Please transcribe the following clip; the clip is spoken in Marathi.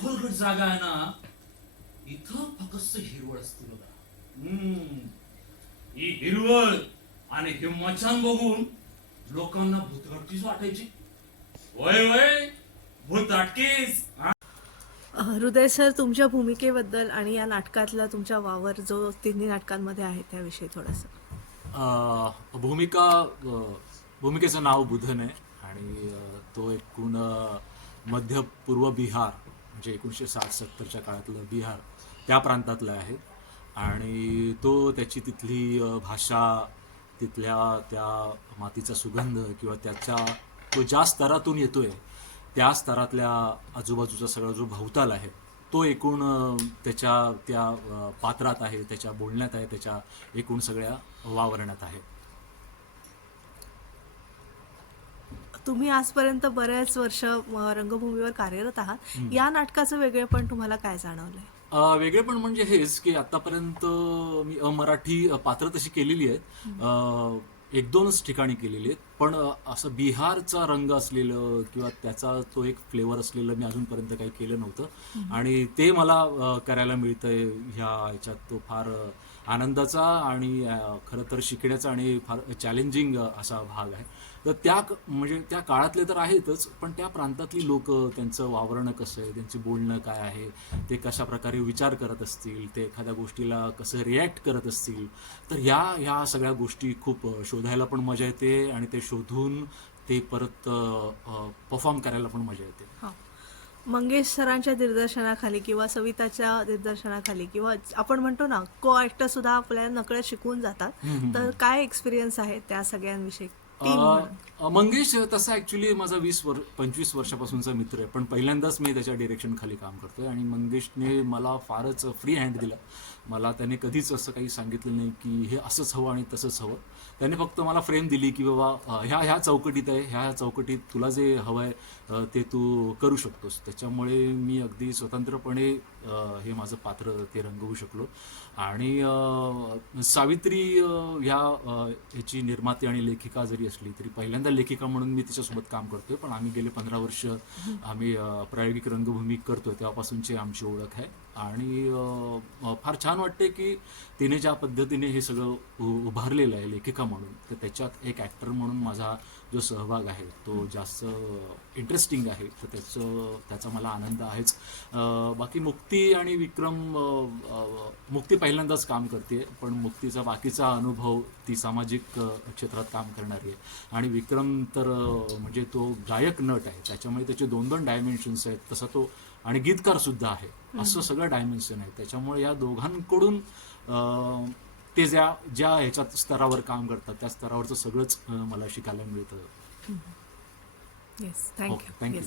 खोलगट जागा आहे ना, इथं फक्त हिरवळ असते बघा. ही हिरवळ आणि हे मचान बघून लोकांना भूतगडकीच वाटायची. वय वय भूताटकीच. हृदय सर, तुमच्या भूमिकेबद्दल आणि या नाटकातला तुमचा वावर जो तिन्ही नाटकांमध्ये आहे त्याविषयी थोडंसं. भूमिका भूमिकेचं नाव बुधन आहे आणि तो एकूण मध्य पूर्व बिहार म्हणजे 1960-70च्या काळातलं बिहार त्या प्रांतातलं आहे आणि तो त्याची तिथली भाषा, तिथल्या त्या मातीचा सुगंध किंवा त्याच्या तो ज्या स्तरातून येतोय त्या स्तरातल्या आजूबाजूचा सगळा जो भवताल आहे तो एकूण त्याच्या त्या पात्रात आहे, त्याच्या बोलण्यात आहे, त्याच्या एकूण सगळ्या वावरण्यात आहे. तुम्ही आजपर्यंत बरेच वर्ष रंगभूमीवर कार्यरत आहात. या नाटकाचं वेगळेपण तुम्हाला काय जाणवलंय? वेगळेपण म्हणजे हेच की आतापर्यंत मी अमराठी पात्र तशी केलेली आहेत, एक दोनच ठिकाणी केलेली आहेत, पण असं बिहारचा रंग असलेलं किंवा त्याचा तो एक फ्लेवर असलेलं मी अजूनपर्यंत काही केलं नव्हतं आणि ते मला करायला मिळतंय ह्या ह्याच्यात. तो फार आनंदाचा आणि खरं तर शिकण्याचा आणि फार चॅलेंजिंग असा भाग आहे. तर म्हणजे त्या काळातले तर आहेतच, पण त्या प्रांतातली लोक, त्यांचं वावरणं कसं आहे, त्यांचं बोलणं काय आहे, ते कशा प्रकारे विचार करत असतील, ते एखाद्या गोष्टीला कसं रिॲक्ट करत असतील, तर ह्या सगळ्या गोष्टी खूप शोधायला पण मजा येते आणि ते शोधून ते परत परफॉर्म करायला पण मजा येते. मंगेश सरांच्या दिग्दर्शनाखाली किंवा सविताच्या दिग्दर्शनाखाली किंवा आपण म्हणतो ना को ॲक्टर सुद्धा आपल्याला नकळत शिकवून जातात, तर काय एक्सपिरियन्स आहे त्या सगळ्यांविषयी? मंगेश तसा ऍक्च्युली माझा 25 वर्षापासूनचा मित्र आहे, पण पहिल्यांदाच मी त्याच्या डिरेक्शन खाली काम करतोय आणि मंगेशने मला फारच फ्री हँड दिला. मला त्याने कधीच असं काही सांगितलं नाही की हे असंच हवं आणि तसंच हवं. त्याने फक्त मला फ्रेम दिली की बाबा ह्या चौकटीत आहे, ह्या चौकटीत तुला जे हवं आहे ते तू करू शकतोस. त्याच्यामुळे मी अगदी स्वतंत्रपणे हे माझं पात्र ते रंगवू शकलो. आणि सावित्री ह्याची निर्माती आणि लेखिका जरी असली तरी पहिल्यांदा लेखिका म्हणून मी तिच्यासोबत काम करतोय, पण आम्ही गेले 15 वर्ष आम्ही प्रायोगिक रंगभूमी करतोय, तेव्हापासूनची आमची ओळख आहे. आणि फार छान वाटते की तिने ज्या पद्धतीने हे सगळं उभारलेलं आहे लेखिका म्हणून, तर त्याच्यात एक ॲक्टर म्हणून माझा जो सहभाग आहे तो जास्त इंटरेस्टिंग आहे, तर त्याचा मला आनंद आहेच. बाकी मुक्ती आणि विक्रम, मुक्ती पहिल्यांदाच काम करते, पण मुक्तीचा बाकीचा अनुभव ती सामाजिक क्षेत्रात काम करणारी आहे आणि विक्रम तर म्हणजे तो गायक नट आहे, त्याच्यामुळे त्याचे 2 डायमेन्शन्स आहेत. तसा तो आणि गीतकार सुद्धा आहे, असं सगळं डायमेन्शन आहे. त्याच्यामुळे या दोघांकडून ते ज्या ह्याच्यात स्तरावर काम करतात त्या स्तरावरचं सगळंच मला शिकायला मिळतं. Yes, thank you. थँक्यू.